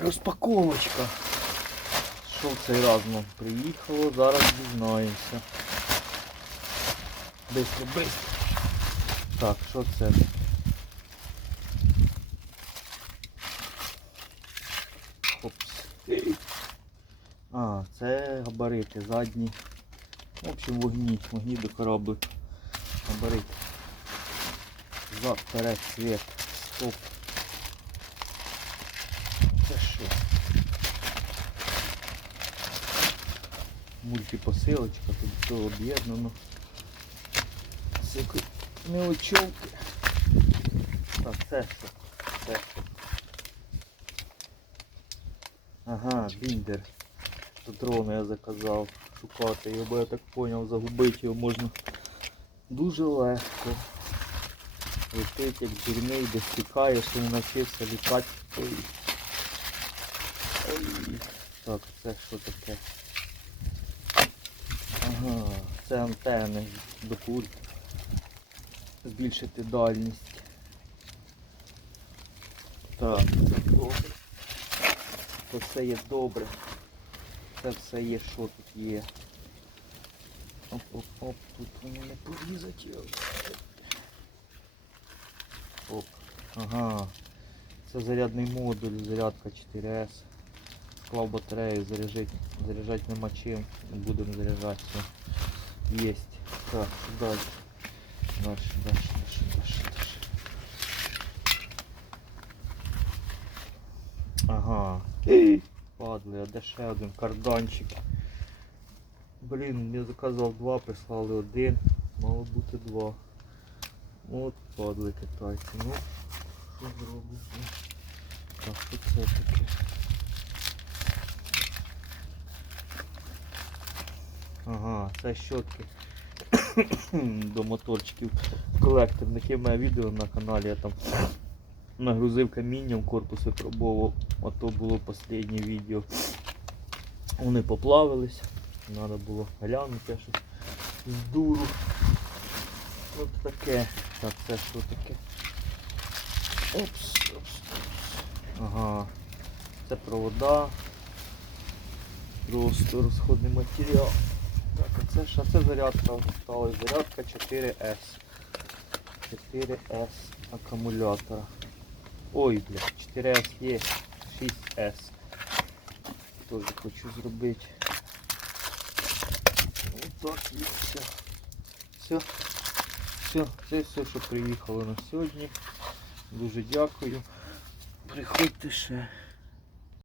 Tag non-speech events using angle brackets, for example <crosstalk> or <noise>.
Розпаковочка. Що в цей раз нам приїхало, зараз дізнаємося. Бистро, бистро. Так, що це? Хопс. А, це габарити задні. В общем, вогні, вогні до корабли. Габарит. Зад, вперед, свет, стоп. Це що? Мультипосилочка, тут все об'єднано. Всякі мелочовки. Так, це що? Це? Ага, біндер. До дрона я заказав шукати його, бо я так зрозумів, загубити його можна дуже легко. Летить як дурний, десь тікає, що не навчився літати. Ой. Ой. Так, це що таке? Це антени до пульт. Збільшити дальність. Так, це добре. Це все є добре. Це все є, що тут є. Оп-оп-оп, тут воно не порізать. Оп. Ага. Це зарядний модуль, зарядка 4С. Склав батарею, заряжать, заряджати нема чим. Будемо заряджати все. Єсть. Так, далі. Далі, далі, далі, далі, далі. Ага. Падли, а де ще один карданчик. Блін, я заказував два, прислали один. Мало бути два. От падли китайці. Ну, що зробиш? Так, що це таке? Ага, це щотки <coughs> до моторчиків. Колектор. Таке в мене відео на каналі, я там нагрузив камінням, корпус випробовував, а то було останнє відео. Вони поплавились, треба було глянути щось з дуру. От таке. Так, це що таке? Опс, опс, опс. Ага. Це провода. Просто розходний матеріал. Так, це що? Це зарядка. Стала зарядка 4S. 4S акумулятора. Ой, бля, 4S є, 6S. Теж хочу зробити. Отак і все. Все. Все, це все, що приїхало на сьогодні. Дуже дякую. Приходьте ще.